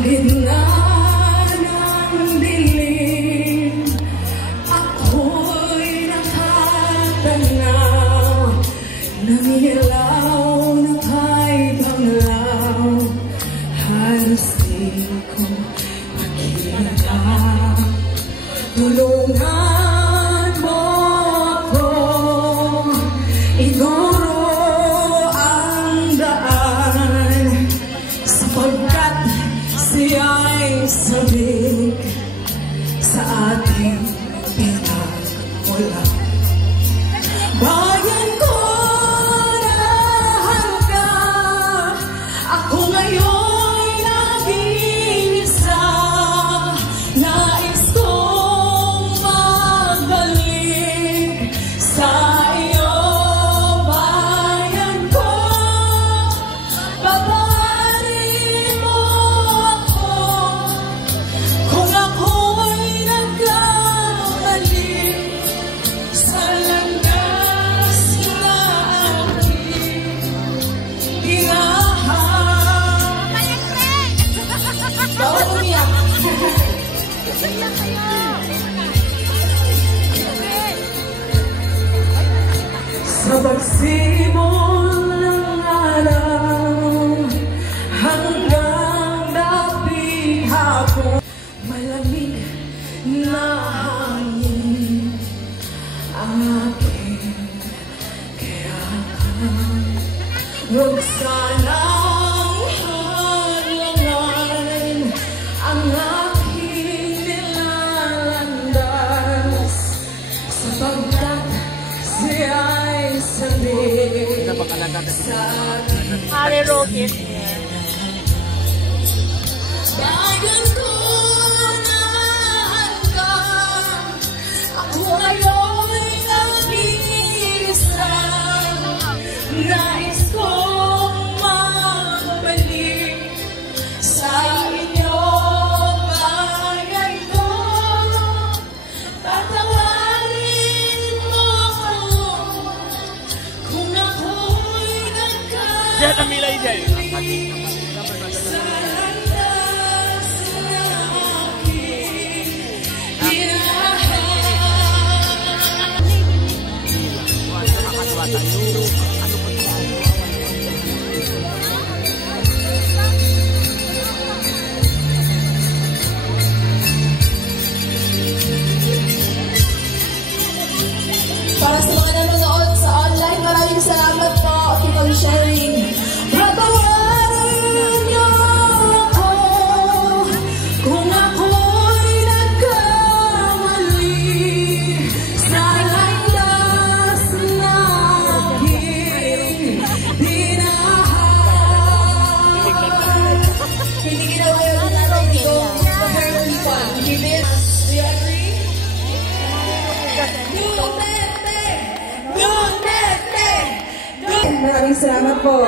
gitna ng dilim, ako'y nakatanaw ng ilaw na kahit banglaw. Halos di ko makita. Tulungan mo ako, iguro ang daan, sapagkat siya'y sabik sa ating pinagmulan. Bayan ko na hanggang ako ngayon nag-iisa, nais kong magbalik sa iyo. Bayan ko, babarin mo ako kung ako'y nagkamali sa landas na aking hinahanap. Bawal umiyak. Sa pagsimol ng araw hanggang dapit hapon, malamig na hangin ang aking kinahawakan. Huwag sanang hadlangan ang aking nilalandas, sapagkat siya'y sabik sa ating bayan ko na hanggang ako ngayon'y nag-iisa, nais kong magbalik sa inyo. Bayan ko, tatawarin mo ako kung ako'y nagkamali sa landas na aking para sa mga nanonood sa online, maraming salamat po, Tito Sharing. Patawarin niyo ako kung ako'y nagkamali sa landas na aking hinahanap. Hindi ginawa yun natin dito. Apparently pa. Hindi. Do you agree? Duterte! Duterte! Maraming salamat po.